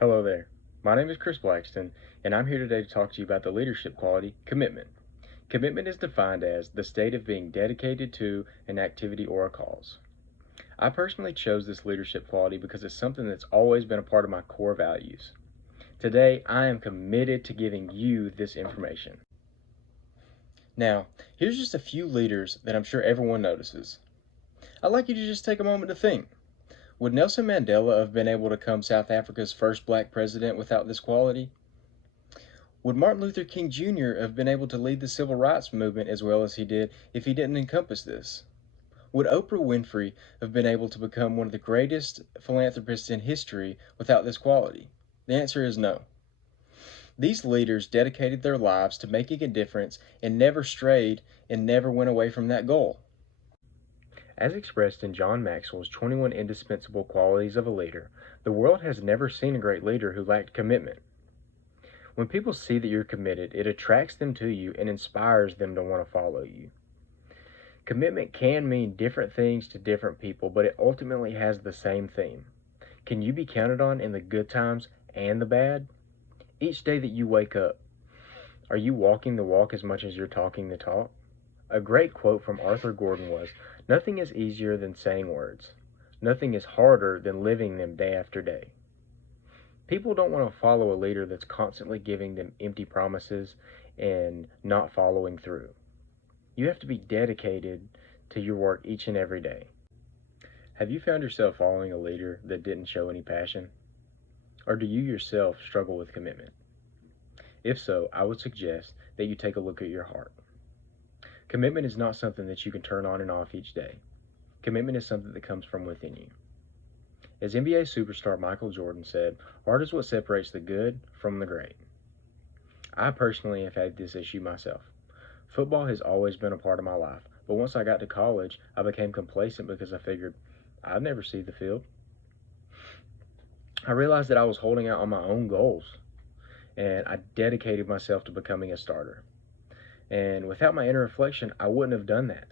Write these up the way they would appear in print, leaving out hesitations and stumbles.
Hello there. My name is Chris Blackston, and I'm here today to talk to you about the leadership quality, commitment. Commitment is defined as the state of being dedicated to an activity or a cause. I personally chose this leadership quality because it's something that's always been a part of my core values. Today, I am committed to giving you this information. Now, here's just a few leaders that I'm sure everyone notices. I'd like you to just take a moment to think. Would Nelson Mandela have been able to become South Africa's first black president without this quality? Would Martin Luther King Jr. have been able to lead the civil rights movement as well as he did if he didn't encompass this? Would Oprah Winfrey have been able to become one of the greatest philanthropists in history without this quality? The answer is no. These leaders dedicated their lives to making a difference and never strayed and never went away from that goal. As expressed in John Maxwell's 21 Indispensable Qualities of a Leader, the world has never seen a great leader who lacked commitment. When people see that you're committed, it attracts them to you and inspires them to want to follow you. Commitment can mean different things to different people, but it ultimately has the same theme. Can you be counted on in the good times and the bad? Each day that you wake up, are you walking the walk as much as you're talking the talk? A great quote from Arthur Gordon was, "Nothing is easier than saying words. Nothing is harder than living them day after day." People don't want to follow a leader that's constantly giving them empty promises and not following through. You have to be dedicated to your work each and every day. Have you found yourself following a leader that didn't show any passion? Or do you yourself struggle with commitment? If so, I would suggest that you take a look at your heart. Commitment is not something that you can turn on and off each day. Commitment is something that comes from within you. As NBA superstar Michael Jordan said, art is what separates the good from the great. I personally have had this issue myself. Football has always been a part of my life, but once I got to college, I became complacent because I figured I'd never see the field. I realized that I was holding out on my own goals, and I dedicated myself to becoming a starter. And without my inner reflection, I wouldn't have done that.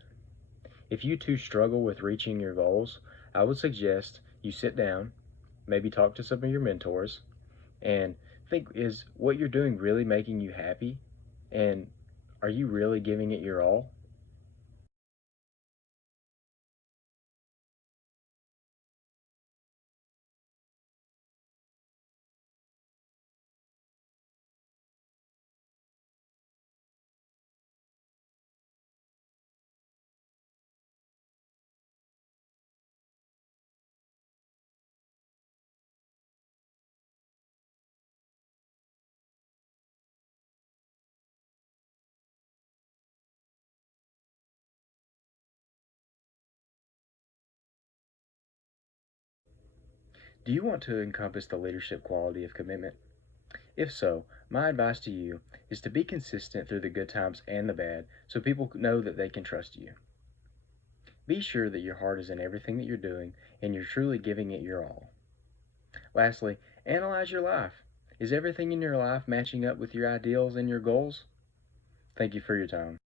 If you too struggle with reaching your goals, I would suggest you sit down, maybe talk to some of your mentors, and think, is what you're doing really making you happy? And are you really giving it your all? Do you want to encompass the leadership quality of commitment? If so, my advice to you is to be consistent through the good times and the bad so people know that they can trust you. Be sure that your heart is in everything that you're doing and you're truly giving it your all. Lastly, analyze your life. Is everything in your life matching up with your ideals and your goals? Thank you for your time.